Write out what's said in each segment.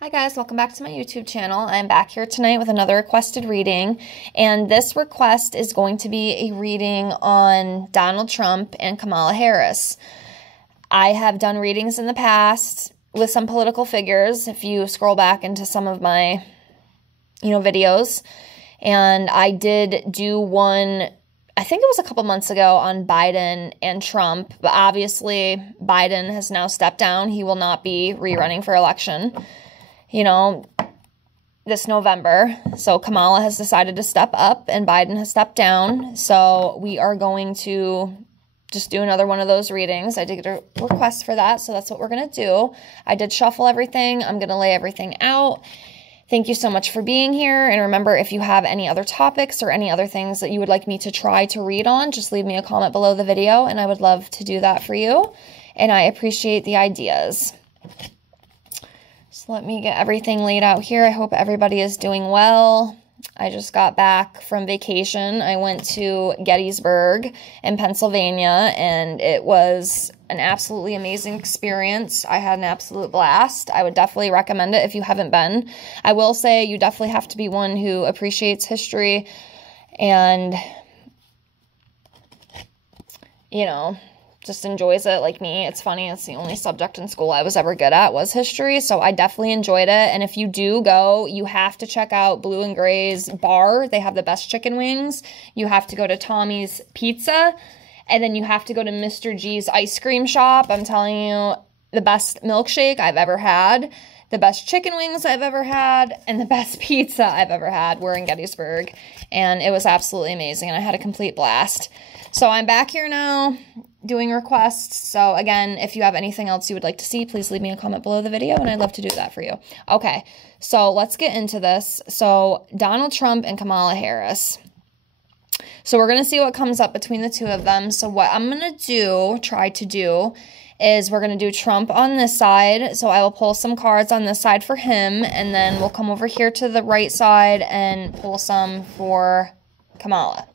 Hi guys, welcome back to my YouTube channel. I'm back here tonight with another requested reading, and this request is going to be a reading on Donald Trump and Kamala Harris. I have done readings in the past with some political figures, if you scroll back into some of my, videos, and I did do one, I think it was a couple months ago, on Biden and Trump, but obviously Biden has now stepped down. He will not be rerunning for election, this November. So Kamala has decided to step up and Biden has stepped down. So we are going to just do another one of those readings. I did get a request for that, so that's what we're going to do. I did shuffle everything. I'm going to lay everything out. Thank you so much for being here. And remember, if you have any other topics or any other things that you would like me to try to read on, just leave me a comment below the video and I would love to do that for you. And I appreciate the ideas. So let me get everything laid out here. I hope everybody is doing well. I just got back from vacation. I went to Gettysburg in Pennsylvania, and it was an absolutely amazing experience. I had an absolute blast. I would definitely recommend it if you haven't been. I will say you definitely have to be one who appreciates history and, just enjoys it like me. It's funny, it's the only subject in school I was ever good at was history, so I definitely enjoyed it. And if you do go, you have to check out Blue and Gray's bar. They have the best chicken wings. You have to go to Tommy's Pizza, and then you have to go to Mr. G's ice cream shop. I'm telling you, the best milkshake I've ever had, the best chicken wings I've ever had, and the best pizza I've ever had were in Gettysburg, and it was absolutely amazing, and I had a complete blast. So I'm back here now doing requests. So again, if you have anything else you would like to see, please leave me a comment below the video and I'd love to do that for you. Okay, so let's get into this. So Donald Trump and Kamala Harris. So we're going to see what comes up between the two of them. So what I'm going to try to do, is we're going to do Trump on this side. So I will pull some cards on this side for him, and then we'll come over here to the right side and pull some for Kamala.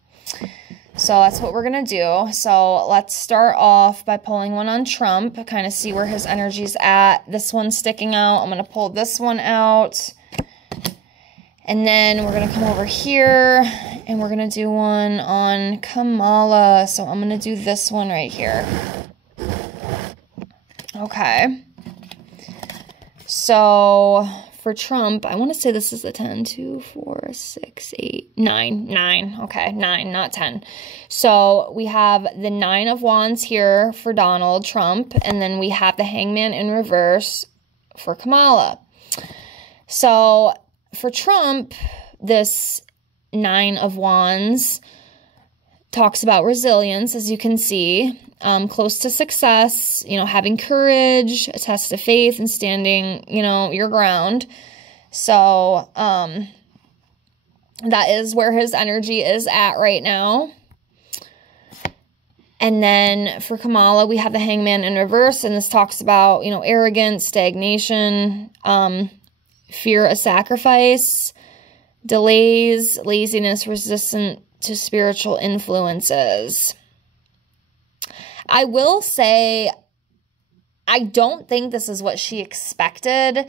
So that's what we're going to do. So let's start off by pulling one on Trump, kind of see where his energy's at. This one's sticking out. I'm going to pull this one out. And then we're going to come over here and we're going to do one on Kamala. So I'm going to do this one right here. Okay. So for Trump, I want to say this is the 10, 2, 4, 6, 8, 9, 9. Okay, 9, not 10. So we have the 9 of Wands here for Donald Trump, and then we have the Hangman in reverse for Kamala. So for Trump, this 9 of Wands talks about resilience, as you can see, close to success, having courage, a test of faith, and standing, your ground. So, that is where his energy is at right now. And then for Kamala, we have the Hangman in reverse, and this talks about, arrogance, stagnation, fear of sacrifice, delays, laziness, resistant to spiritual influences. I will say, I don't think this is what she expected.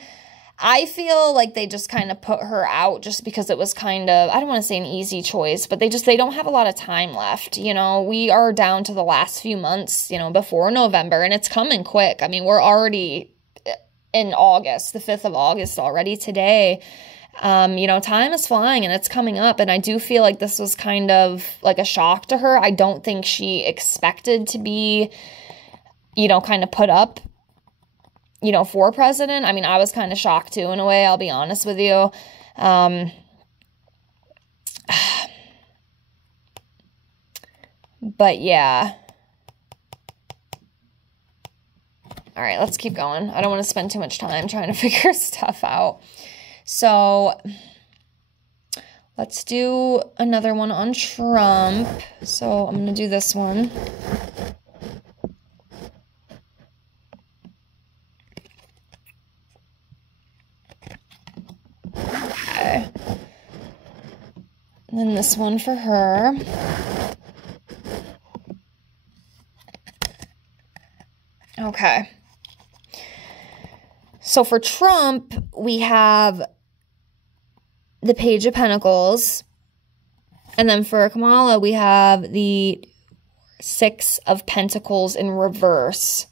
I feel like they just kind of put her out just because it was kind of, I don't want to say an easy choice, but they don't have a lot of time left. We are down to the last few months, before November, and it's coming quick. I mean, we're already in August, the 5th of August already today. Time is flying and it's coming up, and I do feel like this was kind of like a shock to her. I don't think she expected to be, kind of put up, for president. I mean, I was kind of shocked too, in a way, I'll be honest with you. But yeah. All right, let's keep going. I don't want to spend too much time trying to figure stuff out. So let's do another one on Trump. So I'm going to do this one. Okay. And then this one for her. Okay. So for Trump, we have the Page of Pentacles. And then for Kamala, we have the Six of Pentacles in reverse.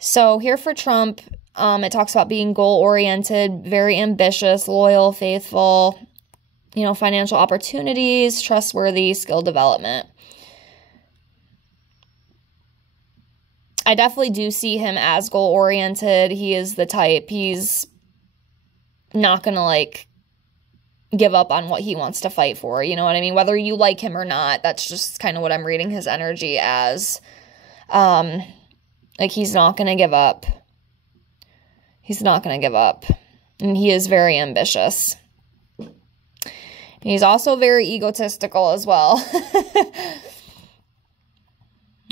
So here for Trump, it talks about being goal-oriented, very ambitious, loyal, faithful, you know, financial opportunities, trustworthy, skill development. I definitely do see him as goal-oriented. He is the type. He's not going to, like, give up on what he wants to fight for. You know what I mean? Whether you like him or not, that's just kind of what I'm reading his energy as. Like, he's not going to give up. He's not going to give up. And he is very ambitious. He's also very egotistical as well.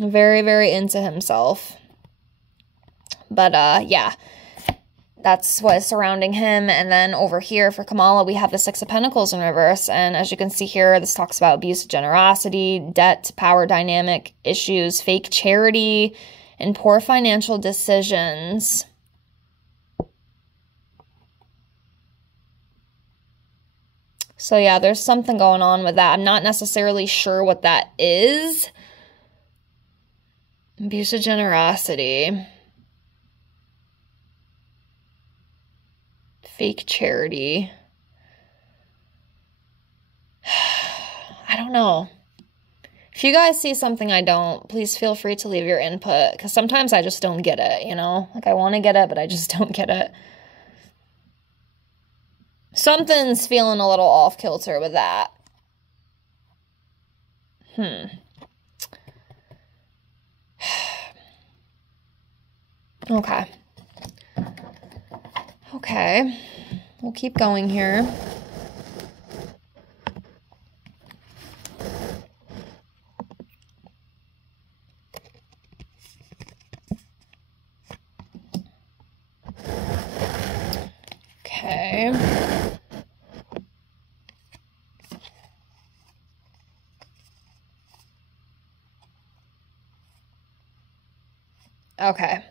Very, very into himself. But, yeah, that's what is surrounding him. And then over here for Kamala, we have the Six of Pentacles in reverse. And as you can see here, this talks about abuse of generosity, debt, power dynamic issues, fake charity, and poor financial decisions. So, yeah, there's something going on with that. I'm not necessarily sure what that is. Abuse of generosity. Fake charity. I don't know. If you guys see something I don't, please feel free to leave your input. Because sometimes I just don't get it, you know? Like, I want to get it, but I just don't get it. Something's feeling a little off kilter with that. Okay. Okay. We'll keep going here. Okay. Okay.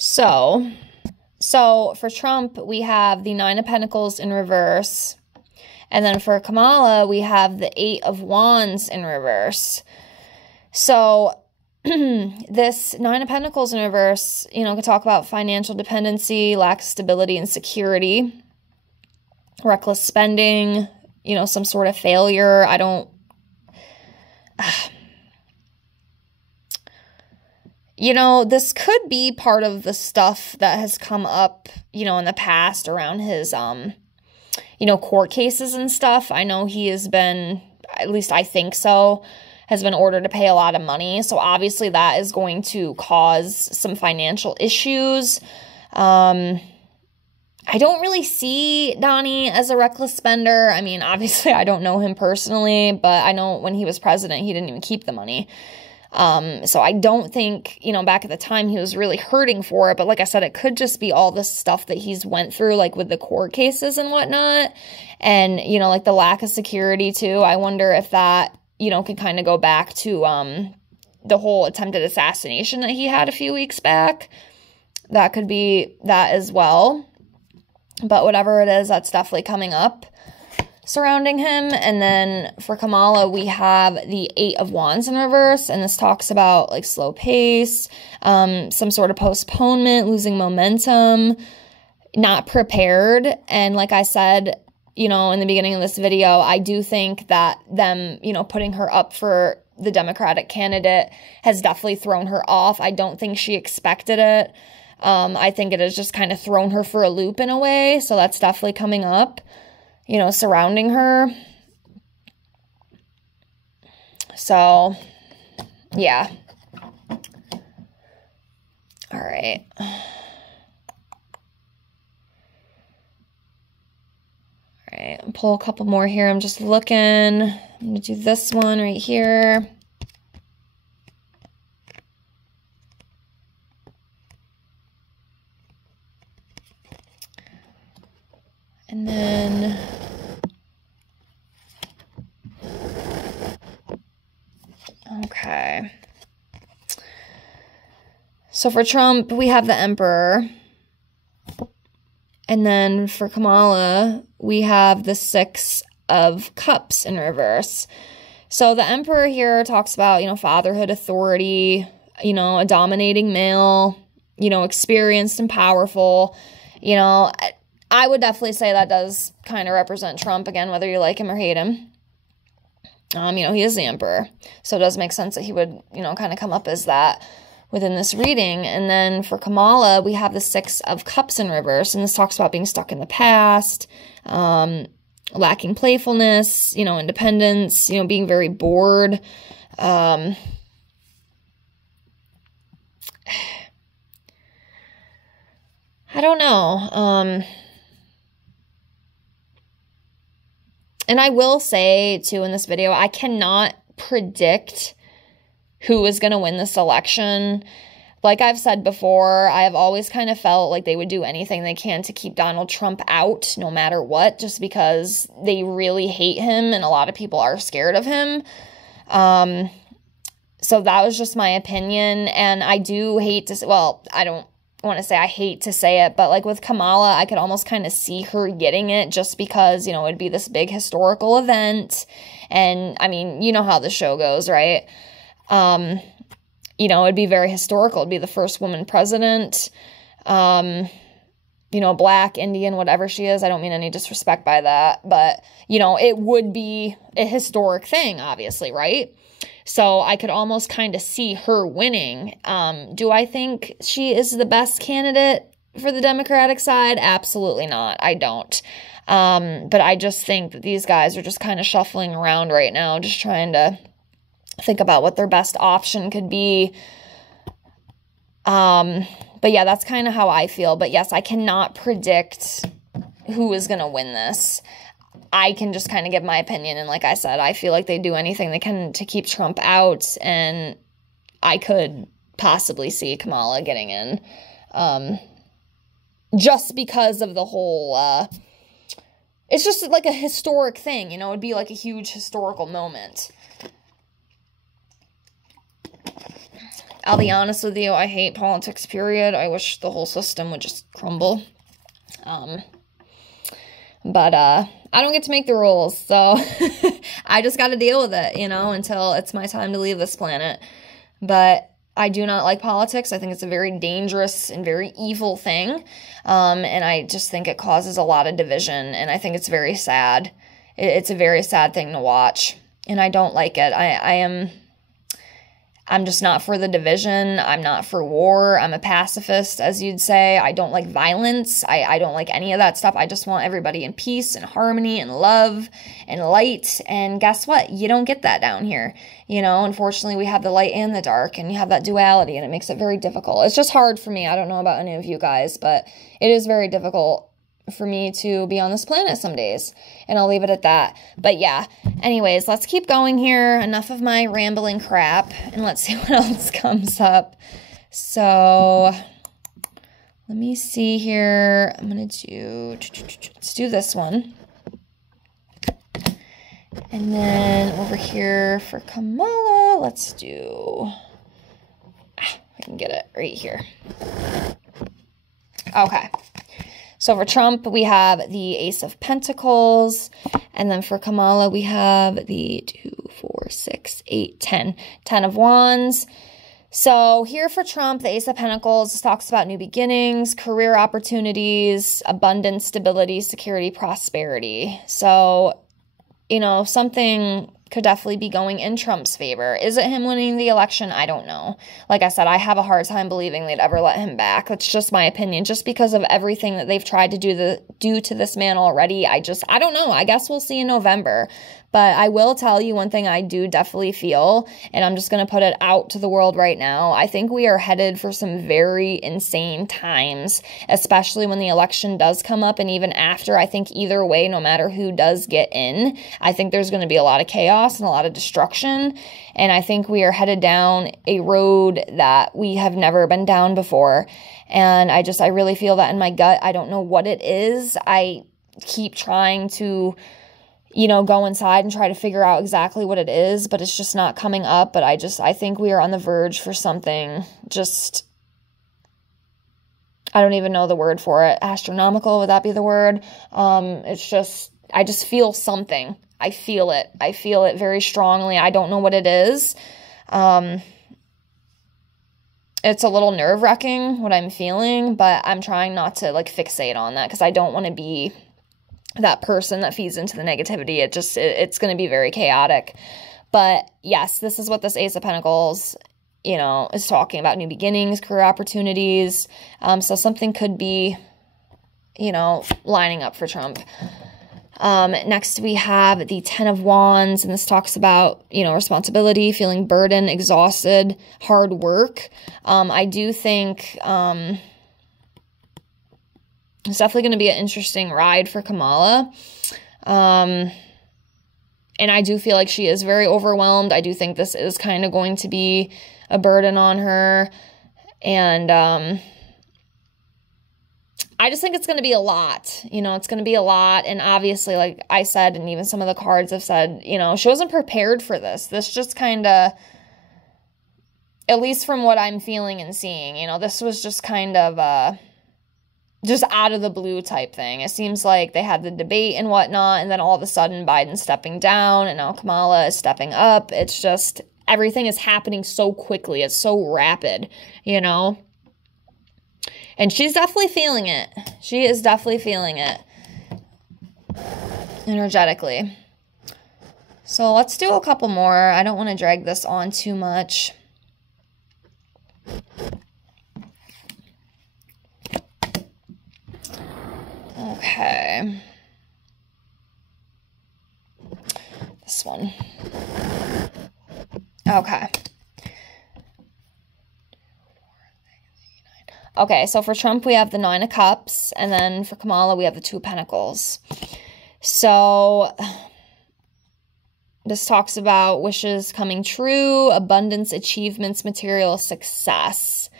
So for Trump, we have the Nine of Pentacles in reverse. And then for Kamala, we have the Eight of Wands in reverse. So this Nine of Pentacles in reverse, you know, could talk about financial dependency, lack of stability and security, reckless spending, you know, some sort of failure. I don't... You know, this could be part of the stuff that has come up, you know, in the past around his, you know, court cases and stuff. I know he has been, at least I think so, has been ordered to pay a lot of money. So obviously that is going to cause some financial issues. I don't really see Donnie as a reckless spender. I mean, obviously I don't know him personally, but I know when he was president, he didn't even keep the money. So I don't think, you know, back at the time he was really hurting for it. But like I said, it could just be all this stuff that he's went through, like with the court cases and whatnot. And, you know, like the lack of security too. I wonder if that, you know, could kind of go back to, the whole attempted assassination that he had a few weeks back. That could be that as well. But whatever it is, that's definitely coming up surrounding him. And then for Kamala, we have the Eight of Wands in reverse, and this talks about like slow pace, some sort of postponement, losing momentum, not prepared. And like I said, you know, in the beginning of this video, I do think that them, you know, putting her up for the Democratic candidate has definitely thrown her off. I don't think she expected it. I think it has just kind of thrown her for a loop in a way. So that's definitely coming up, you know, surrounding her. So, yeah. All right. All right, I'll pull a couple more here. I'm just looking. I'm going to do this one right here. And then okay. So for Trump, we have the Emperor. And then for Kamala, we have the Six of Cups in reverse. So the Emperor here talks about, fatherhood, authority, a dominating male, experienced and powerful. I would definitely say that does kind of represent Trump, again, whether you like him or hate him. He is the Emperor. So it does make sense that he would, kind of come up as that within this reading. And then for Kamala, we have the Six of Cups in reverse. And this talks about being stuck in the past, lacking playfulness, independence, being very bored. I don't know. And I will say, too, in this video, I cannot predict who is going to win this election. Like I've said before, I have always kind of felt like they would do anything they can to keep Donald Trump out, no matter what, just because they really hate him and a lot of people are scared of him. So that was just my opinion, and I do hate to say, well, I don't want to say I hate to say it, but like with Kamala, I could almost kind of see her getting it just because, it'd be this big historical event. And I mean, you know how the show goes, right? It'd be very historical. It'd be the first woman president, Black, Indian, whatever she is. I don't mean any disrespect by that, but, it would be a historic thing, obviously, right? So I could almost kind of see her winning. Do I think she is the best candidate for the Democratic side? Absolutely not. I don't. But I just think that these guys are just kind of shuffling around right now, just trying to think about what their best option could be. But yeah, that's kind of how I feel. But yes, I cannot predict who is going to win this. I can just kind of give my opinion. And like I said, I feel like they do anything they can to keep Trump out. And I could possibly see Kamala getting in. Just because of the whole, it's just like a historic thing, it'd be like a huge historical moment. I'll be honest with you, I hate politics, period. I wish the whole system would just crumble. But I don't get to make the rules, so I just got to deal with it, until it's my time to leave this planet. But I do not like politics. I think it's a very dangerous and very evil thing, and I just think it causes a lot of division, and I think it's very sad. It's a very sad thing to watch, and I don't like it. I'm just not for the division. I'm not for war. I'm a pacifist, as you'd say. I don't like violence. I don't like any of that stuff. I just want everybody in peace and harmony and love and light. And guess what? You don't get that down here. Unfortunately, we have the light and the dark, and you have that duality, and it makes it very difficult. It's just hard for me. I don't know about any of you guys, but it is very difficult for me to be on this planet some days, and I'll leave it at that. But yeah, anyways, let's keep going here. Enough of my rambling crap, and let's see what else comes up. So let me see here. I'm gonna let's do this one, and then over here for Kamala, let's do, I can get it right here. Okay. So for Trump, we have the Ace of Pentacles, and then for Kamala, we have the 2, 4, 6, 8, 10. 10 of Wands. So here for Trump, the Ace of Pentacles talks about new beginnings, career opportunities, abundance, stability, security, prosperity. So, something could definitely be going in Trump's favor. Is it him winning the election? I don't know. Like I said, I have a hard time believing they'd ever let him back. That's just my opinion. Just because of everything that they've tried to do to this man already, I don't know. I guess we'll see in November. But I will tell you one thing I do definitely feel, and I'm just going to put it out to the world right now. I think we are headed for some very insane times, especially when the election does come up, and even after. I think either way, no matter who does get in, I think there's going to be a lot of chaos and a lot of destruction, and I think we are headed down a road that we have never been down before, and I really feel that in my gut. I don't know what it is. I keep trying to go inside and try to figure out exactly what it is, but it's just not coming up. But I think we are on the verge for something just I don't even know the word for it. Astronomical, would that be the word? It's just, I just feel something. I feel it. I feel it very strongly. I don't know what it is. It's a little nerve-wracking what I'm feeling, but I'm trying not to like fixate on that because I don't want to be that person that feeds into the negativity. It's going to be very chaotic. But yes, this is what this Ace of Pentacles, you know, is talking about: new beginnings, career opportunities. So something could be, you know, lining up for Trump. Next we have the Ten of Wands, and this talks about, you know, responsibility, feeling burdened, exhausted, hard work. I do think, it's definitely going to be an interesting ride for Kamala. And I do feel like she is very overwhelmed. I do think this is kind of going to be a burden on her. And, I just think it's going to be a lot, you know, it's going to be a lot. And obviously, like I said, and even some of the cards have said, you know, she wasn't prepared for this. This just kind of, at least from what I'm feeling and seeing, you know, this was just kind of just out of the blue type thing. It seems like they had the debate and whatnot, and then all of a sudden Biden's stepping down and now Kamala is stepping up. It's just, everything is happening so quickly. It's so rapid, you know. And she's definitely feeling it. She is definitely feeling it energetically. So let's do a couple more. I don't want to drag this on too much. Okay. This one. Okay. Okay, so for Trump, we have the Nine of Cups, and then for Kamala, we have the Two of Pentacles. So this talks about wishes coming true, abundance, achievements, material success.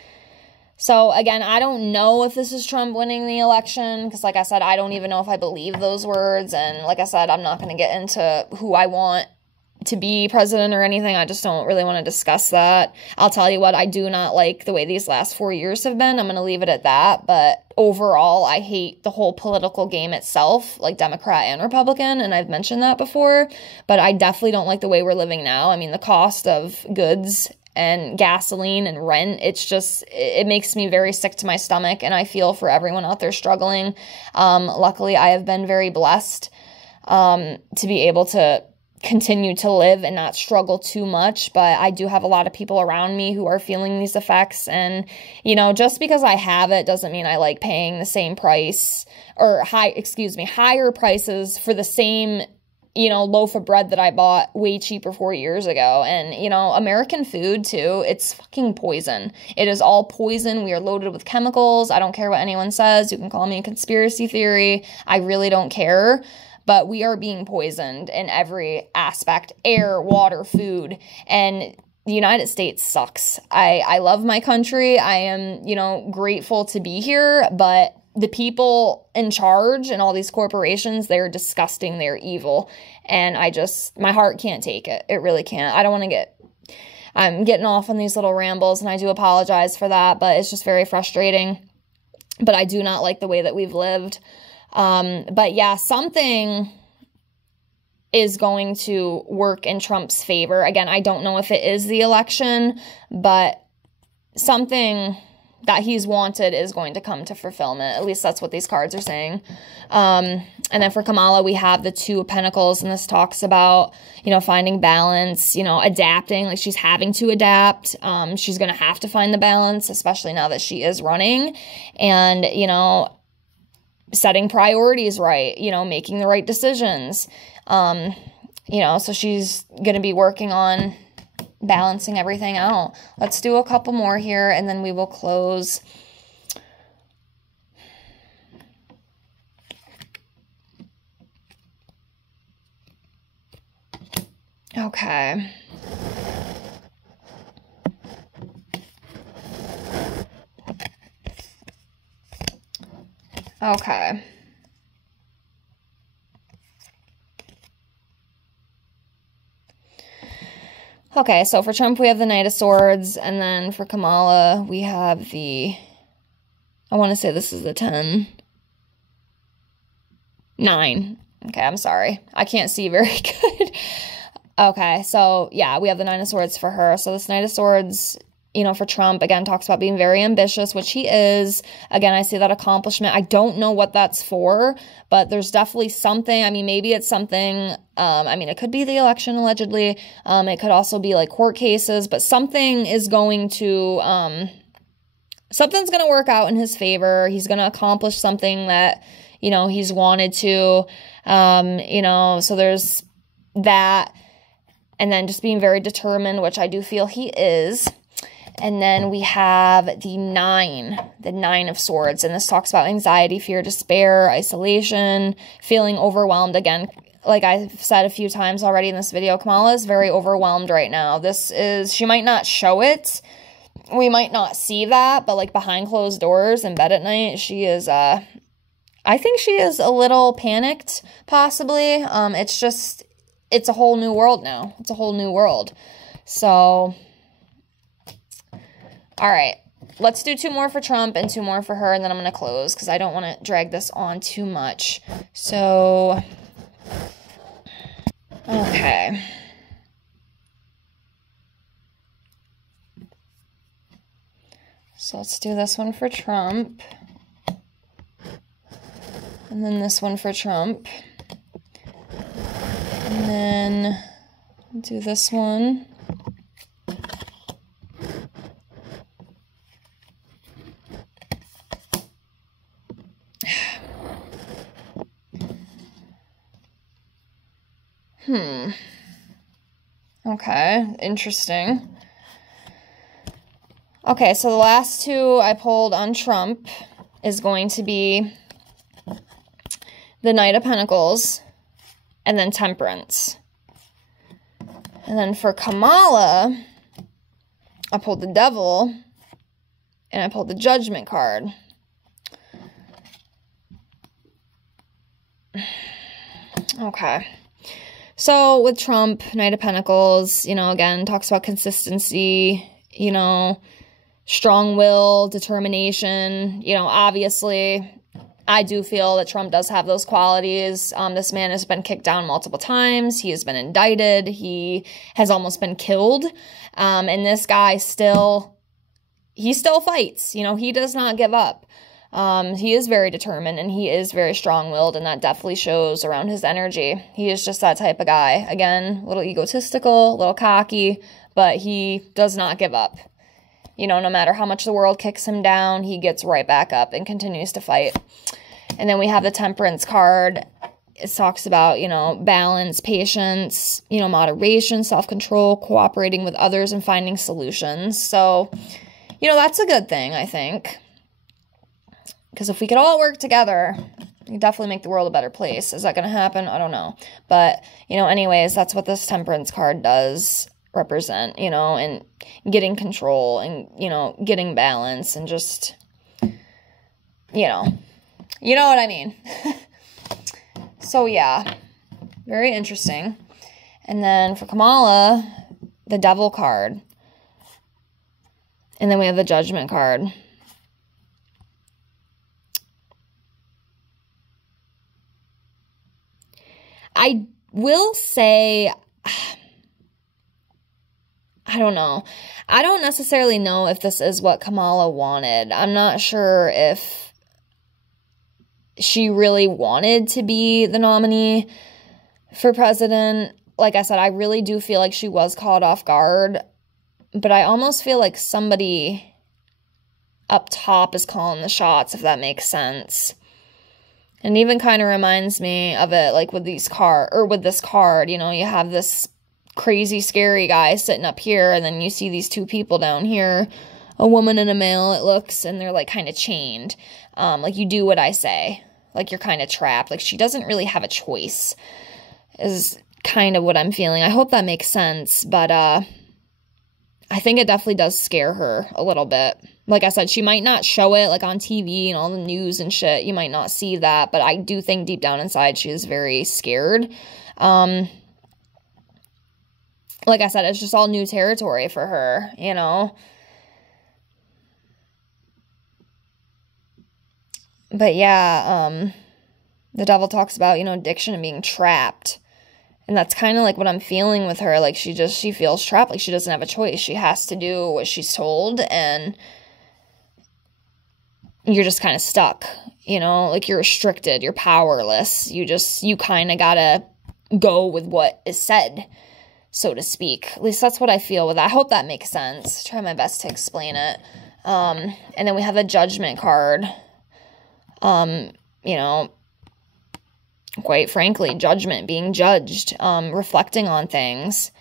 So again, I don't know if this is Trump winning the election, because like I said, I don't even know if I believe those words, and like I said, I'm not going to get into who I want to be president or anything. I just don't really want to discuss that. I'll tell you what, I do not like the way these last 4 years have been. I'm going to leave it at that. But overall, I hate the whole political game itself, like Democrat and Republican, and I've mentioned that before. But I definitely don't like the way we're living now. I mean, the cost of goods and gasoline and rent, it's just, it makes me very sick to my stomach, and I feel for everyone out there struggling. Luckily, I have been very blessed to be able to continue to live and not struggle too much, but I do have a lot of people around me who are feeling these effects, and you know, just because I have it doesn't mean I like paying the same price or higher prices for the same, you know, loaf of bread that I bought way cheaper 4 years ago. And you know, American food too, it's fucking poison. It is all poison. We are loaded with chemicals. I don't care what anyone says. You can call me a conspiracy theory. I really don't care. But we are being poisoned in every aspect: air, water, food. And the United States sucks. I love my country. I am, you know, grateful to be here. But the people in charge and all these corporations, they're disgusting. They're evil. And my heart can't take it. It really can't. I don't want to I'm getting off on these little rambles, and I do apologize for that. But it's just very frustrating. But I do not like the way that we've lived. But yeah, something is going to work in Trump's favor. Again, I don't know if it is the election, but something that he's wanted is going to come to fulfillment. At least that's what these cards are saying. And then for Kamala, we have the Two of Pentacles, and this talks about, you know, finding balance, you know, adapting. Like, she's having to adapt. She's going to have to find the balance, especially now that she is running, and, you know, setting priorities right, you know, making the right decisions. You know, so she's going to be working on balancing everything out. Let's do a couple more here, and then we will close. Okay. Okay. Okay, so for Trump, we have the Knight of Swords, and then for Kamala, we have the I want to say this is the 10. 9. Okay, I'm sorry. I can't see very good. Okay, so yeah, we have the 9 of Swords for her. So this Knight of Swords, you know, for Trump, again, talks about being very ambitious, which he is. Again, I see that accomplishment. I don't know what that's for, but there's definitely something. I mean, maybe it's something, I mean, it could be the election, allegedly. It could also be like court cases, but something is going to, something's going to work out in his favor. He's going to accomplish something that, you know, he's wanted to, you know, so there's that. And then just being very determined, which I do feel he is. And then we have the 9 of Swords. And this talks about anxiety, fear, despair, isolation, feeling overwhelmed. Again, like I've said a few times already in this video, Kamala is very overwhelmed right now. She might not show it. We might not see that, but like behind closed doors in bed at night, she is, I think she is a little panicked, possibly. It's a whole new world now. It's a whole new world. So, all right. Let's do 2 more for Trump and 2 more for her, and then I'm going to close because I don't want to drag this on too much. So, okay. So let's do this one for Trump. And then this one for Trump. And then do this one. Okay, interesting. Okay, so the last 2 I pulled on Trump is going to be the Knight of Pentacles and then Temperance. And then for Kamala, I pulled the Devil and I pulled the Judgment card. Okay. So with Trump, Knight of Pentacles, you know, again, talks about consistency, you know, strong will, determination. You know, obviously, I do feel that Trump does have those qualities. This man has been kicked down multiple times. He has been indicted. He has almost been killed. And this guy he still fights. You know, he does not give up. He is very determined and he is very strong-willed, and that definitely shows around his energy. He is just that type of guy. Again, a little egotistical, a little cocky, but he does not give up. You know, no matter how much the world kicks him down, he gets right back up and continues to fight. And then we have the Temperance card. It talks about, you know, balance, patience, you know, moderation, self-control, cooperating with others, and finding solutions. So, you know, that's a good thing, I think. Because if we could all work together, we could definitely make the world a better place. Is that going to happen? I don't know. But, you know, anyways, that's what this Temperance card does represent, you know, and getting control and, you know, getting balance and just, you know what I mean. So, yeah, very interesting. And then for Kamala, the Devil card. And then we have the Judgment card. I will say, I don't know. I don't necessarily know if this is what Kamala wanted. I'm not sure if she really wanted to be the nominee for president. Like I said, I really do feel like she was caught off guard, but I almost feel like somebody up top is calling the shots, if that makes sense. And even kind of reminds me of it, like with this card, you know, you have this crazy, scary guy sitting up here, and then you see these 2 people down here, a woman and a male, it looks, and they're like kind of chained. Like, you do what I say. Like, you're kind of trapped. Like, she doesn't really have a choice, is kind of what I'm feeling. I hope that makes sense, but I think it definitely does scare her a little bit. Like I said, she might not show it, like, on TV and all the news and shit. You might not see that, but I do think deep down inside she is very scared. Like I said, it's just all new territory for her, you know? But yeah, the devil talks about, you know, addiction and being trapped. And that's kind of like what I'm feeling with her. Like she feels trapped. Like she doesn't have a choice. She has to do what she's told, and you're just kind of stuck, you know, like you're restricted, you're powerless. You kind of gotta go with what is said, so to speak. At least that's what I feel with that. I hope that makes sense. Try my best to explain it. And then we have the Judgment card. You know, quite frankly, judgment, being judged, reflecting on things,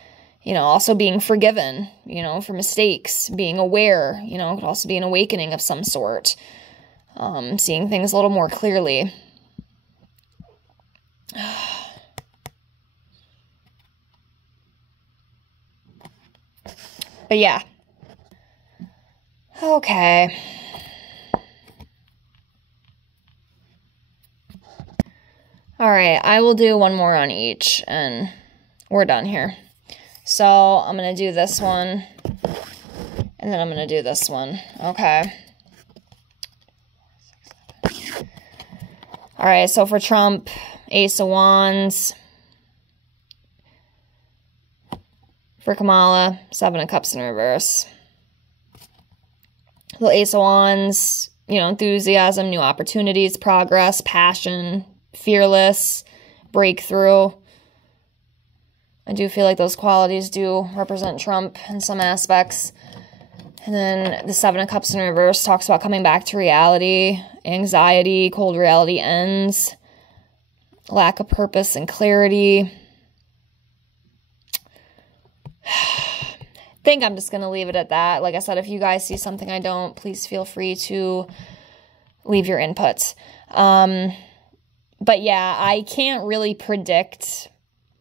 you know, also being forgiven, you know, for mistakes, being aware, you know, could also be an awakening of some sort, seeing things a little more clearly. But yeah. Okay. All right, I will do one more on each, and we're done here. So I'm going to do this one, and then I'm going to do this one. Okay. All right, so for Trump, Ace of Wands. For Kamala, Seven of Cups in reverse. The Ace of Wands, you know, enthusiasm, new opportunities, progress, passion, fearless, breakthrough. I do feel like those qualities do represent Trump in some aspects. And then the Seven of Cups in reverse talks about coming back to reality, anxiety, cold reality ends, lack of purpose and clarity. I think I'm just going to leave it at that. Like I said, if you guys see something I don't, please feel free to leave your inputs. But yeah, I can't really predict,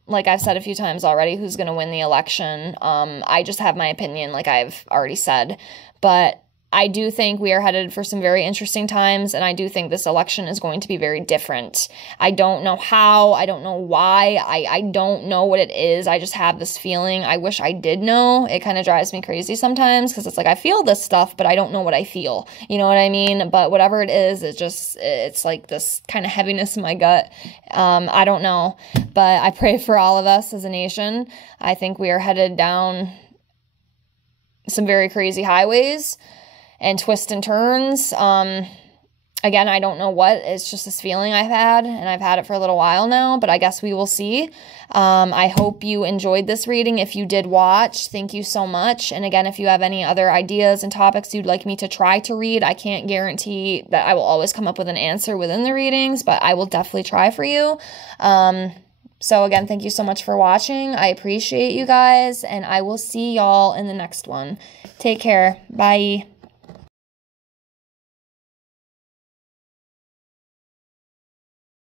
like I've said a few times already, who's going to win the election. I just have my opinion, like I've already said. But I do think we are headed for some very interesting times, and I do think this election is going to be very different. I don't know how, I don't know why, I don't know what it is. I just have this feeling. I wish I did know. It kind of drives me crazy sometimes, because it's like I feel this stuff, but I don't know what I feel. You know what I mean? But whatever it is, it's like this kind of heaviness in my gut. I don't know, but I pray for all of us as a nation. I think we are headed down some very crazy highways and twists and turns. Again, I don't know what. It's just this feeling I've had, and I've had it for a little while now, but I guess we will see. I hope you enjoyed this reading. If you did watch, thank you so much. And again, if you have any other ideas and topics you'd like me to try to read, I can't guarantee that I will always come up with an answer within the readings, but I will definitely try for you. So again, thank you so much for watching. I appreciate you guys, and I will see y'all in the next one. Take care. Bye.